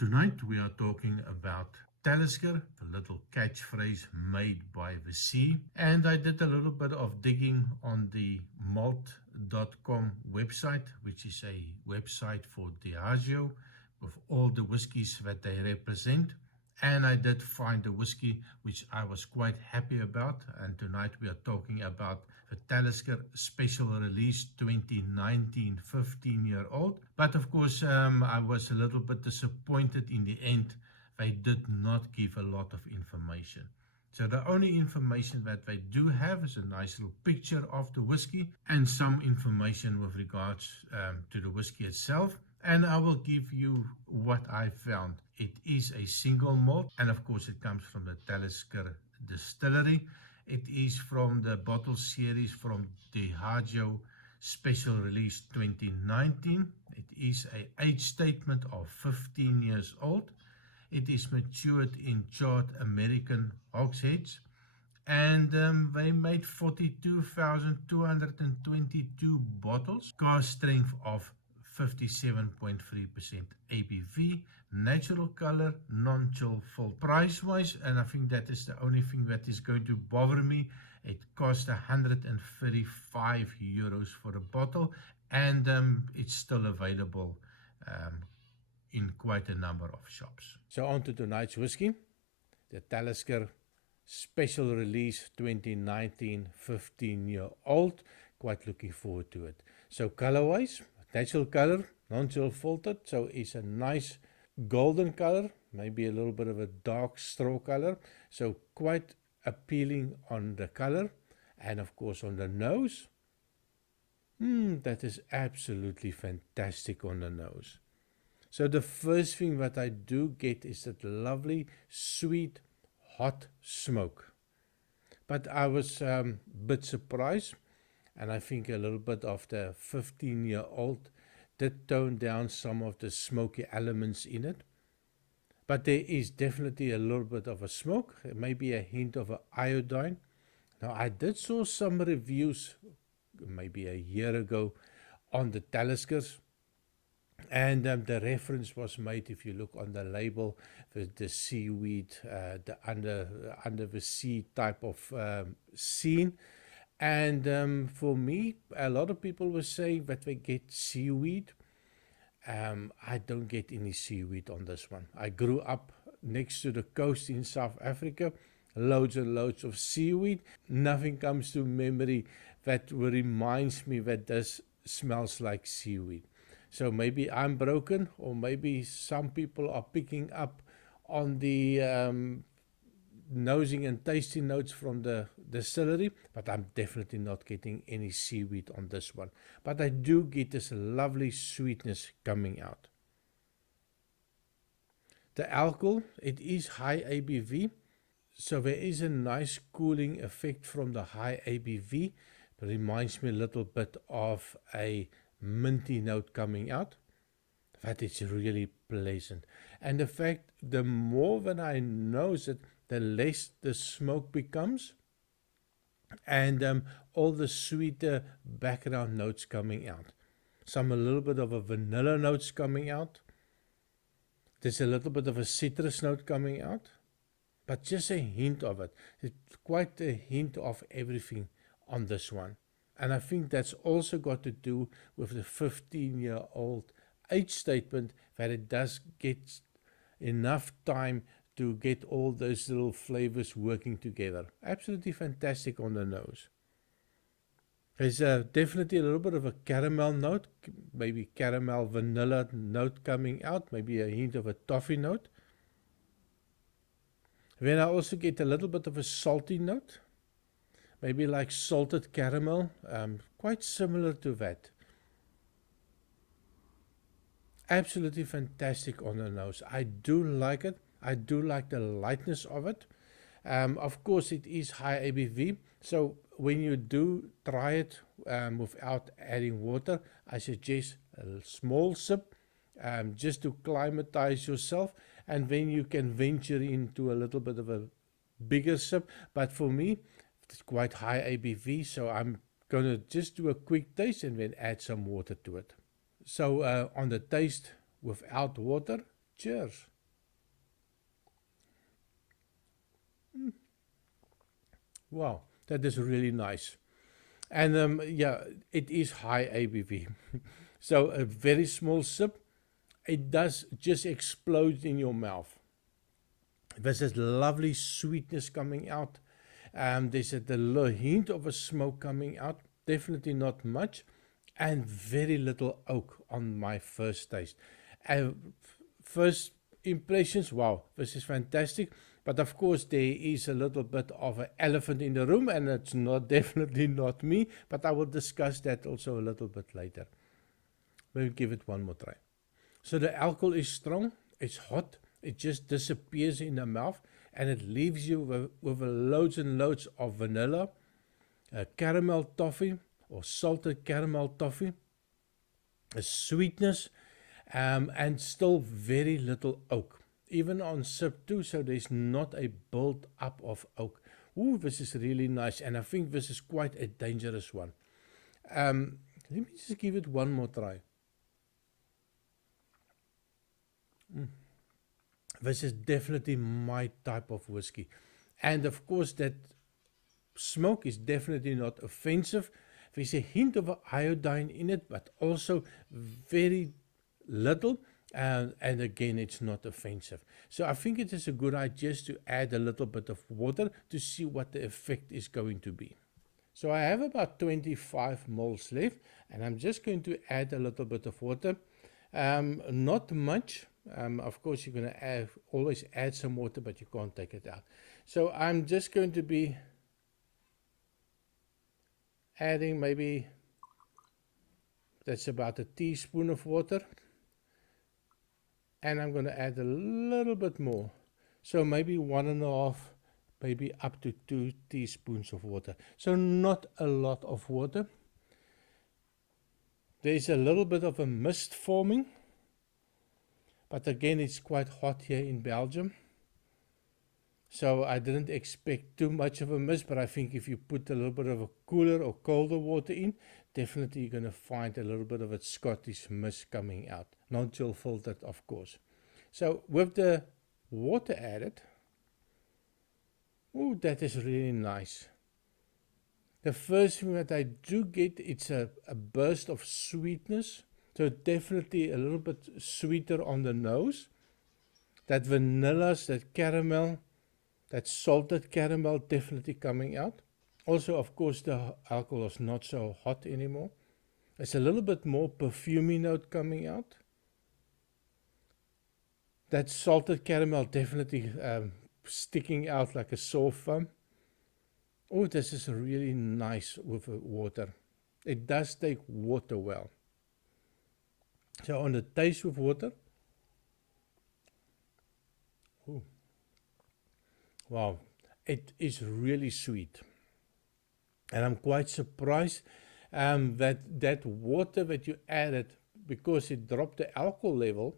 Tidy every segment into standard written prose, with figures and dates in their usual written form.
Tonight we are talking about Talisker, the little catchphrase made by the sea. And I did a little bit of digging on the malt.com website, which is a website for Diageo with all the whiskies that they represent. And I did find a whiskey which I was quite happy about. And tonight we are talking about the Talisker Special Release 2019 15-year-old. But of course, I was a little bit disappointed in the end. They did not give a lot of information. So the only information that they do have is a nice little picture of the whiskey and some information with regards to the whiskey itself. And I will give you what I found. It is a single malt, and of course it comes from the Talisker distillery. It is from the bottle series from Diageo Special Release 2019. It is an age statement of 15 years old. It is matured in charred American hogsheads, and they made 42,222 bottles, cask strength of 57.3% ABV, natural color, non-chill full. Price-wise, and I think that is the only thing that is going to bother me, it cost 135 euros for a bottle, and it's still available in quite a number of shops. So on to tonight's whiskey, the Talisker Special Release 2019 15-year-old. Quite looking forward to it. So color-wise, natural color, non-chill filtered, so it's a nice golden color, maybe a little bit of a dark straw color, so quite appealing on the color. And of course on the nose, that is absolutely fantastic on the nose. So the first thing that I do get is that lovely, sweet, hot smoke. But I was a bit surprised, and I think a little bit of the 15-year-old did tone down some of the smoky elements in it. But there is definitely a little bit of a smoke, maybe a hint of an iodine. Now I did saw some reviews maybe a year ago on the Taliskers, and the reference was made, if you look on the label, the seaweed, the under the sea type of scene. And for me, a lot of people were saying that they get seaweed. I don't get any seaweed on this one. I grew up next to the coast in South Africa, loads and loads of seaweed. Nothing comes to memory that reminds me that this smells like seaweed. So maybe I'm broken, or maybe some people are picking up on the nosing and tasting notes from the distillery, but I'm definitely not getting any seaweed on this one. But I do get this lovely sweetness coming out. The alcohol, it is high ABV, so there is a nice cooling effect from the high ABV. It reminds me a little bit of a minty note coming out. That is really pleasant. And the fact, the more that I nose it, the less the smoke becomes, and all the sweeter background notes coming out. Some a little bit of a vanilla notes coming out. There's a little bit of a citrus note coming out, but just a hint of it. It's quite a hint of everything on this one. And I think that's also got to do with the 15-year-old age statement, that it does get enough time to get all those little flavors working together. Absolutely fantastic on the nose. There's definitely a little bit of a caramel note, maybe caramel vanilla note coming out, maybe a hint of a toffee note. Then I also get a little bit of a salty note, maybe like salted caramel, quite similar to that. Absolutely fantastic on the nose. I do like it. I do like the lightness of it. Of course, it is high ABV, so when you do try it without adding water, I suggest a small sip just to climatize yourself, and then you can venture into a little bit of a bigger sip. But for me, it's quite high ABV, so I'm going to just do a quick taste and then add some water to it. So on the taste without water, Cheers. Wow, that is really nice. And yeah, it is high ABV. So a very small sip, it does just explode in your mouth. There's this lovely sweetness coming out. There's a hint of a smoke coming out, definitely not much, and very little oak on my first taste. And first impressions, wow, this is fantastic. But of course, there is a little bit of an elephant in the room, and it's not definitely not me. But I will discuss that also a little bit later. We'll give it one more try. So the alcohol is strong, it's hot, it just disappears in the mouth, and it leaves you with loads and loads of vanilla, caramel toffee or salted caramel toffee, a sweetness, and still very little oak. Even on sip 2, so there's not a build up of oak. Ooh, this is really nice, and I think this is quite a dangerous one. Let me just give it one more try. This is definitely my type of whiskey. And of course, that smoke is definitely not offensive. There's a hint of iodine in it, but also very little. And again, it's not offensive. So I think it is a good idea just to add a little bit of water to see what the effect is going to be. So I have about 25 mils left, and I'm just going to add a little bit of water. Not much. Of course, you're going to always add some water, but you can't take it out. So I'm just going to be adding maybe, that's about a teaspoon of water. And I'm going to add a little bit more. So maybe 1.5, maybe up to 2 teaspoons of water. So not a lot of water. There's a little bit of a mist forming. But again, it's quite hot here in Belgium. So I didn't expect too much of a mist, but I think if you put a little bit of a cooler or colder water in, definitely you're going to find a little bit of a Scottish mist coming out. Non-chill filtered, of course. So with the water added, oh, that is really nice. The first thing that I do get, it's a burst of sweetness. So definitely a little bit sweeter on the nose. That vanillas, that caramel, that salted caramel definitely coming out. Also, of course, the alcohol is not so hot anymore. There's a little bit more perfumey note coming out. That salted caramel definitely sticking out like a sore thumb. Oh, this is really nice with the water. It does take water well. So on the taste with water, ooh, wow, it is really sweet. And I'm quite surprised that water that you added, because it dropped the alcohol level,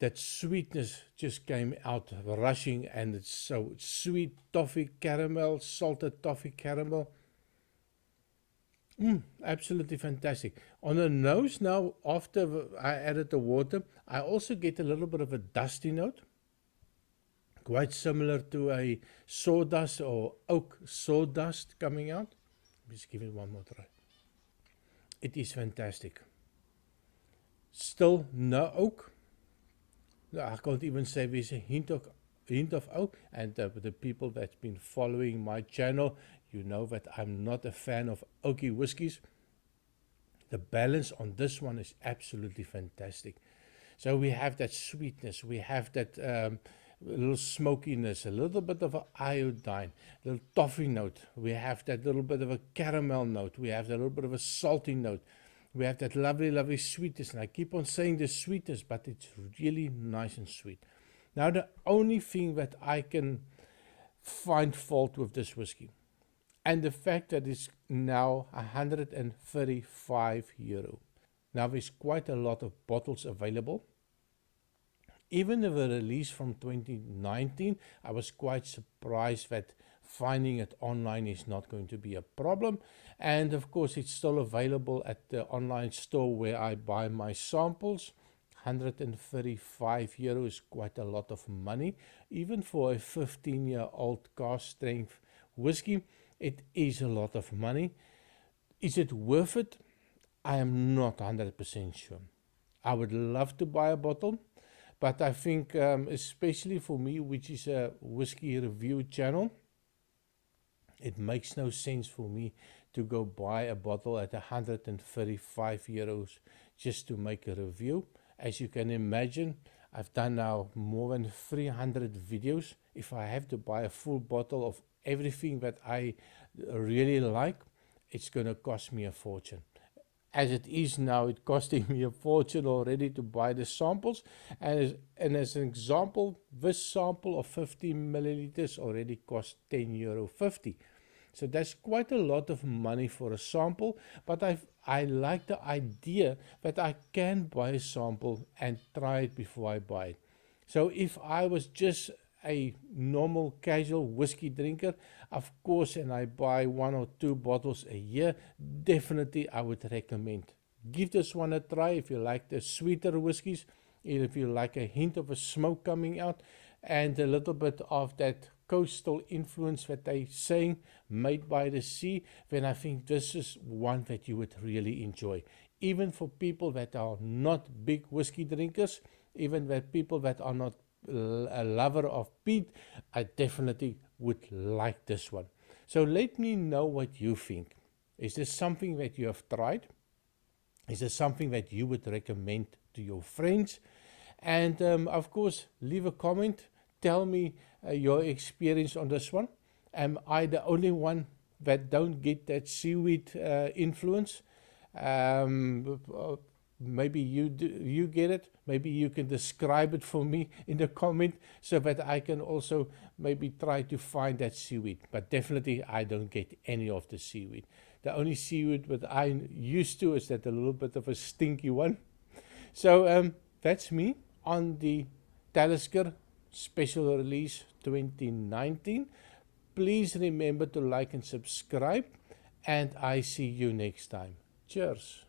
that sweetness just came out rushing, and it's so sweet toffee caramel, salted toffee caramel. Absolutely fantastic. On the nose now, after I added the water, I also get a little bit of a dusty note, quite similar to a sawdust or oak sawdust coming out. Just give it one more try. It is fantastic. Still no oak. I can't even say there's a hint of oak. And the people that's been following my channel, you know that I'm not a fan of oaky whiskies. The balance on this one is absolutely fantastic. So we have that sweetness, we have that little smokiness, a little bit of an iodine, a little toffee note. We have that little bit of a caramel note. We have that little bit of a salty note. We have that lovely, lovely sweetness. And I keep on saying the sweetness, but it's really nice and sweet. Now, the only thing that I can find fault with this whiskey, and the fact that it's now €135. Now, there's quite a lot of bottles available. Even if a release from 2019, I was quite surprised that finding it online is not going to be a problem. And of course, it's still available at the online store where I buy my samples. €135 is quite a lot of money. Even for a 15-year-old cask strength whiskey, it is a lot of money. Is it worth it? I am not 100% sure. I would love to buy a bottle, but I think, especially for me, which is a whiskey review channel, it makes no sense for me to go buy a bottle at €135 just to make a review. As you can imagine, I've done now more than 300 videos. If I have to buy a full bottle of everything that I really like, it's going to cost me a fortune. As it is now, it's costing me a fortune already to buy the samples. And as an example, this sample of 50 milliliters already costs €10.50. So that's quite a lot of money for a sample, but I like the idea that I can buy a sample and try it before I buy it. So if I was just a normal casual whiskey drinker, of course, and I buy 1 or 2 bottles a year, definitely I would recommend. Give this one a try if you like the sweeter whiskeys, if you like a hint of a smoke coming out, and a little bit of that coastal influence that they saying, made by the sea, then I think this is one that you would really enjoy. Even for people that are not big whiskey drinkers, even that people that are not a lover of peat, I definitely would like this one. So let me know what you think. Is this something that you have tried? Is this something that you would recommend to your friends? And of course, leave a comment. Tell me your experience on this one. Am I the only one that don't get that seaweed influence? Maybe you get it. Maybe you can describe it for me in the comment so that I can also maybe try to find that seaweed. But definitely I don't get any of the seaweed. The only seaweed that I'm used to is that a little bit of a stinky one. So that's me on the Talisker Special Release 2019. Please remember to like and subscribe, and I see you next time. Cheers.